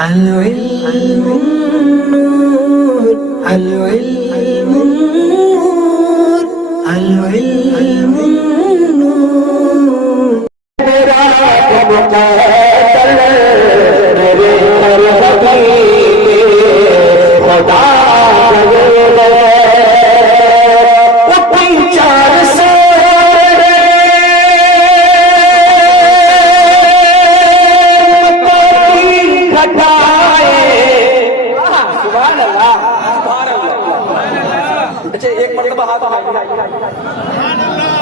العلم النور العلم النور العلم النور میرا مقتل میرے حبیب خدا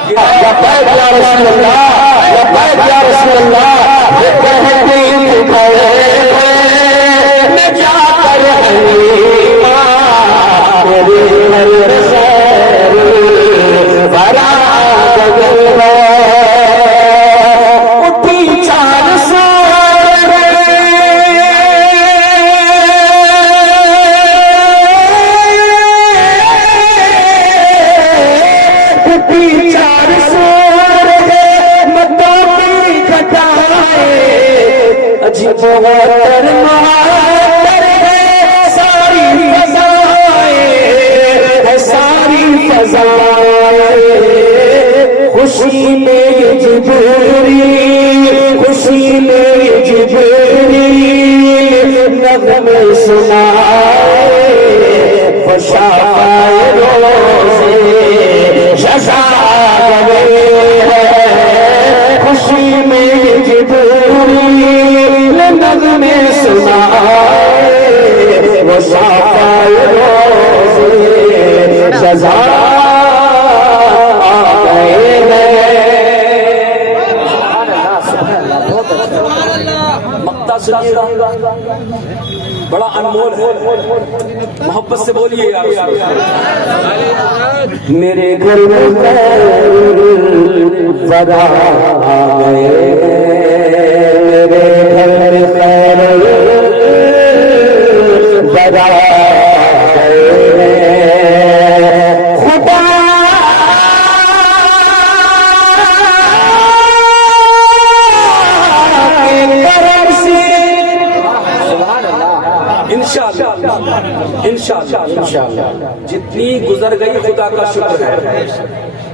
لبیک یا رسول اللہ لبیک یا رسول اللہ یہ کہتے کھڑے میں جا کر حلیمہ میری نظر برا دل اٹھی چار مہتر مہتر ہے ساری فضائیں ساری فضائیں خوشی میں یہ جبریل خوشی میں یہ جبریل نغمے سنائے خوشائے روزے جزا گئے خوشی میں یہ جبریل نغمے سنائے وہ صافائے روزے جزا گئے مقطع سنیے گا بڑا انمول ہے محبت سے بولیے یا رسول میرے گھر میں بڑا آئے میرے گھر میں خیر بڑا خدا کے کرم سے انشاءاللہ جتنی گزر گئی خدا کا شکر ہے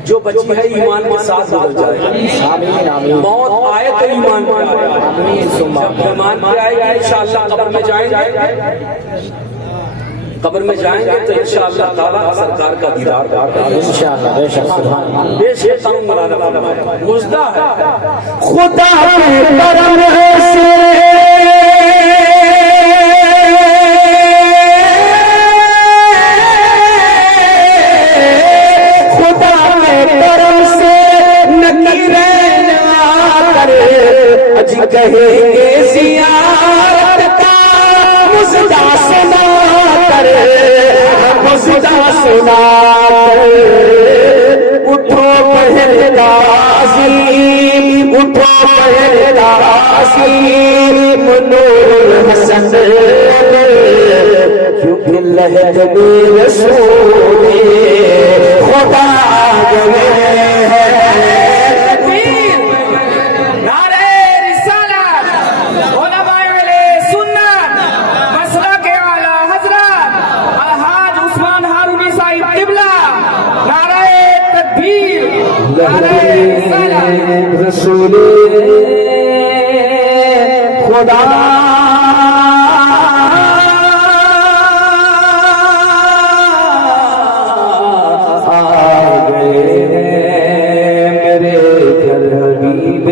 جو بچی ہے ایمان کے ساتھ گزر جائے موت آئے تو ایمان پہ آئے ایمان پہ آئے گا انشاءاللہ قبر میں جائیں گے قبر میں جائیں گے تو انشاءاللہ تعالیٰ سرکار کا دیدار انشاءاللہ بے شک سبحان اللہ بے شک تاؤں ملانا مجدہ ہے خدا کے کرم سے کہیں گے زیارت کا مزدہ سنا کر مزدہ سنا کر اٹھو پہل غازی اٹھو پہل غازی نور حسن کیونکہ لہج میں رسول خدا گئے ہیں رسول خدا آ گئے میرے گھر حبیب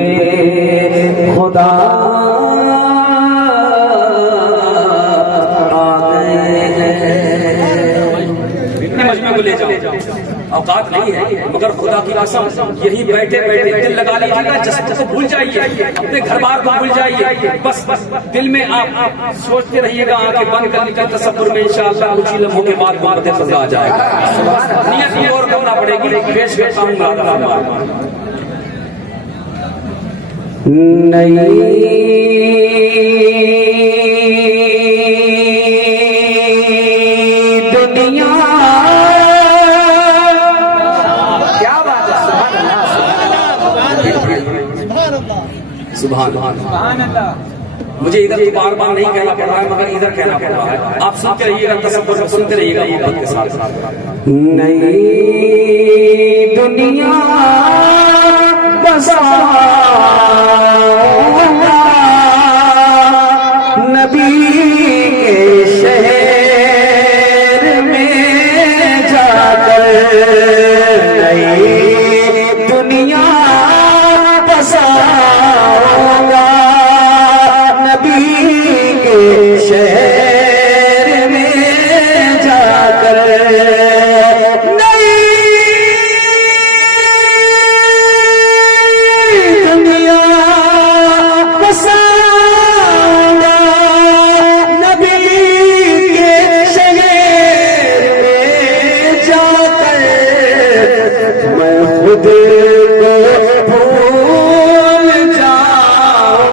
خدا آ گئے مجمع کو لے جاؤ اوقات نہیں ہے مگر خدا کی قسم یہی بیٹھے بیٹھے دل لگا لیجیے گا جسد کو بھول جائیے اپنے گھر بار کو بھول جائیے بس دل میں آپ سوچتے رہیے گا آنکھیں بند کرنے کا تصور میں انشاءاللہ کچھ ہی لمحوں کے بعد محبت خدا آ جائے گا نیت یہ اور کرنا پڑے گی پیش کرتا ہوں سبحان اللہ مجھے ادھر تو بار بار نہیں کہنا پڑ رہا ہے مگر ادھر کہنا پڑ رہا ہے. آپ سنتے رہیے گا, تصور سنتے رہیے گا محبت کے ساتھ. نئی دنیا بسا